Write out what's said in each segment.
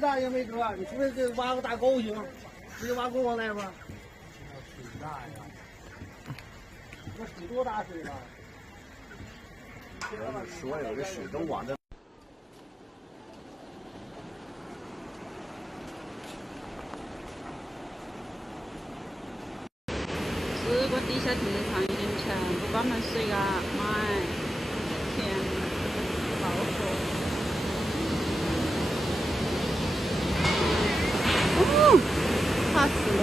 大也没辙，你除非给挖个大沟行，直接挖沟往那边。水大呀！那水多大水了？所有的水都往这。是个地下停车场已经全部把门水啊满，天饱和。哦，怕死了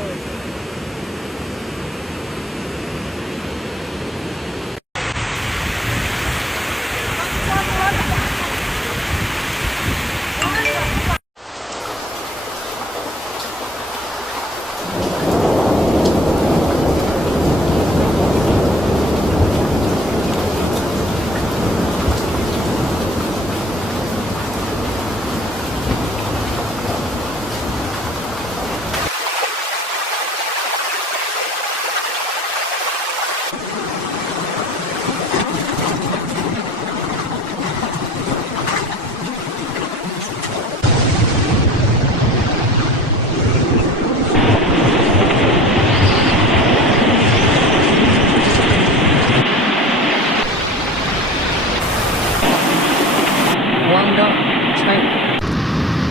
！Guangdong, China.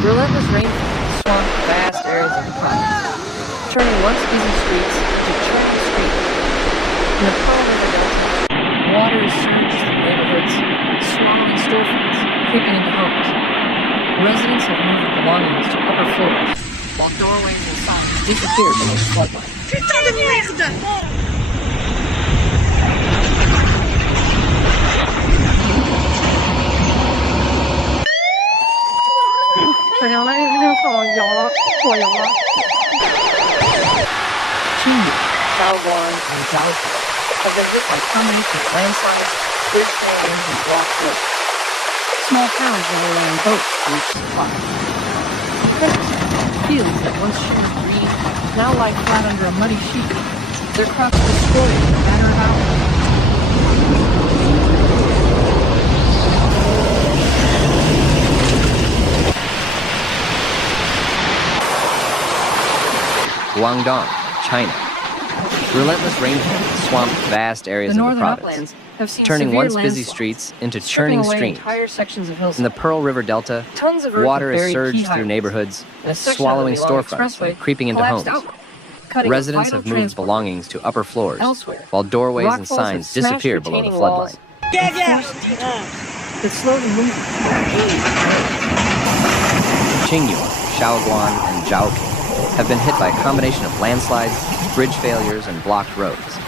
Relentless rainfall swamped vast areas of the province, turning once busy streets into churning streets. In the Pearl River Delta, water is surged through neighborhoods, swallowing storefronts, creeping into homes. Residents have moved belongings to upper floors, while doorways and signs disappear below the floodline. 怎样了？那个手摇了，火摇了。Shaoguan, and Zhaoqi have been hit by combination of landslides, bridge failures, and blocked roads. Small towns rely on boats to reach supplies. Fields that once shimmered green now lie flat under a muddy sheet. Their crops destroyed in a matter of hours. Guangdong, China. Relentless rainfall swamped vast areas of the province, turning once busy streets into churning streams. In the Pearl River Delta, water is surged through neighborhoods, swallowing storefronts, creeping into homes. Residents have moved belongings to upper floors, while doorways and signs disappear below the floodline. Qingyuan, Shaoguan, and Zhaoqi have been hit by a combination of landslides, bridge failures, and blocked roads.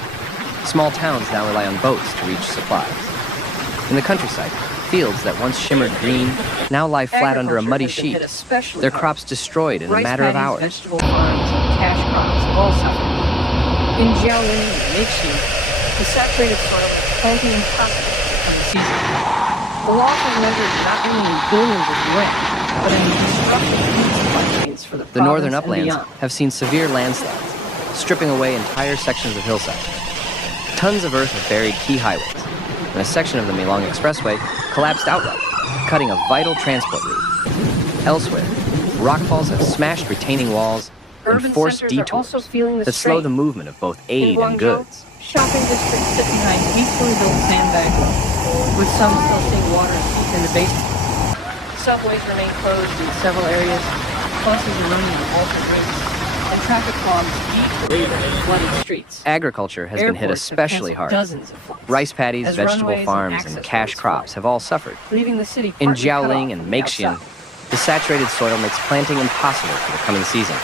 Small towns now rely on boats to reach supplies. In the countryside, fields that once shimmered green now lie flat under a muddy sheet, their crops destroyed in a matter of hours. Vegetable farms and cash crops have all suffered. In Jiaoling and Meixian, the saturated soil is planting impossible for the season. The loss is measured not only in billions of yuan, but in destructive food supply chains for the The northern province and uplands beyond. have seen severe landslides, stripping away entire sections of hillside. Tons of earth have buried key highways, and a section of the Melong Expressway collapsed outright, cutting a vital transport route. Elsewhere, rockfalls have smashed retaining walls and forced detours that slow the movement of both aid and goods. Shopping districts sit behind hastily built sandbag roads, with some still seeing water seep in the basement. Subways remain closed in several areas, buses are running on altered routes, and traffic bombs deep in flooded streets. Agriculture has been hit Airports have especially canceled hard. dozens of flights, Rice paddies, as vegetable runways farms, and access cash roads crops have all suffered. leaving the city In partly cut off Jiaoling and from the Meixian, outside. the saturated soil makes planting impossible for the coming season.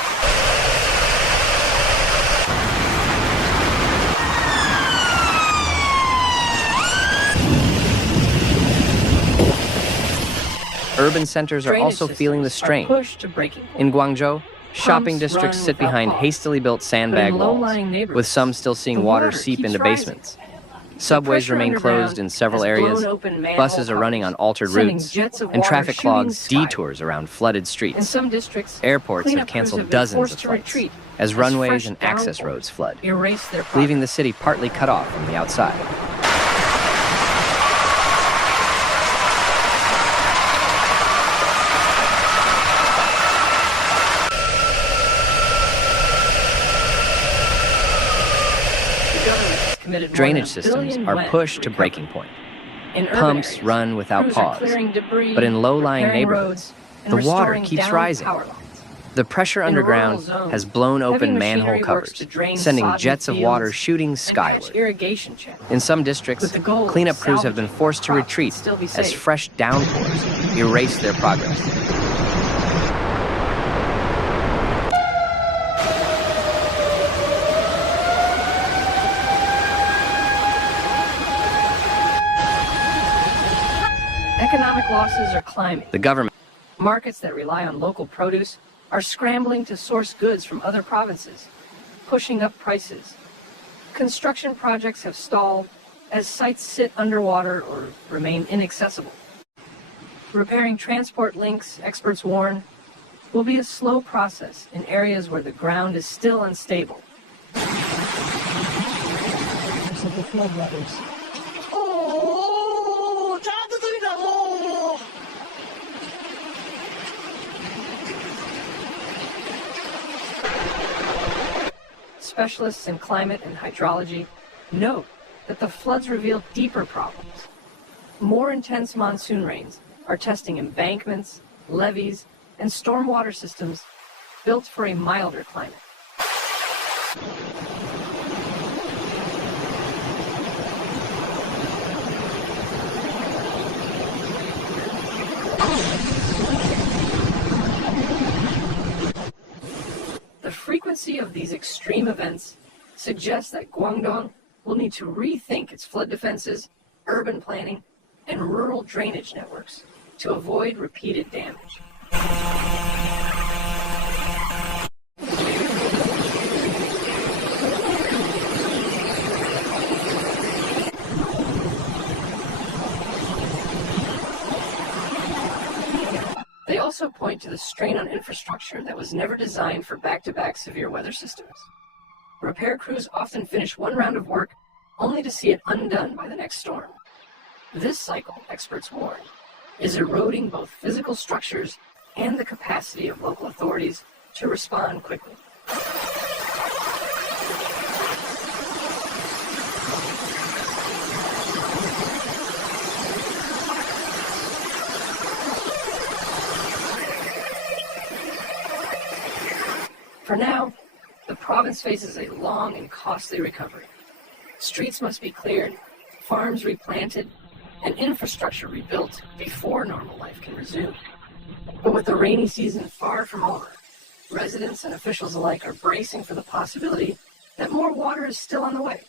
Urban centers are Drainage also feeling the systems are strain. pushed to breaking point. In Guangzhou, shopping Pumps districts run sit without behind pause. hastily built sandbag But in walls, low-lying neighborhoods, with some still seeing the water water seep keeps into rising. basements. Subways pressure remain closed in underground several has areas, blown open manhole buses are running on covers, altered sending routes, jets of and water traffic shooting clogs skyward. detours around flooded In streets. some districts, Airports have cleanup crews canceled have been dozens forced of to flights retreat as runways fresh and access downpours roads flood, erase their leaving the progress. city partly cut off from the outside. Drainage systems are pushed to breaking point. Pumps run without pause. But in low-lying neighborhoods, the water keeps rising. The pressure underground has blown open manhole covers, sending jets of water shooting skyward. In some districts, cleanup crews have been forced to retreat as fresh downpours erase their progress. Economic losses are climbing. The government. Markets that rely on local produce are scrambling to source goods from other provinces, pushing up prices. Construction projects have stalled as sites sit underwater or remain inaccessible. Repairing transport links, experts warn, will be a slow process in areas where the ground is still unstable. Specialists in climate and hydrology note that the floods reveal deeper problems. More intense monsoon rains are testing embankments, levees, and stormwater systems built for a milder climate. The frequency of these extreme events suggests that Guangdong will need to rethink its flood defenses, urban planning, and rural drainage networks to avoid repeated damage. They also point to the strain on infrastructure that was never designed for back-to-back severe weather systems. Repair crews often finish one round of work only to see it undone by the next storm. This cycle, experts warn, is eroding both physical structures and the capacity of local authorities to respond quickly. For now, the province faces a long and costly recovery. Streets must be cleared, farms replanted, and infrastructure rebuilt before normal life can resume. But with the rainy season far from over, residents and officials alike are bracing for the possibility that more water is still on the way.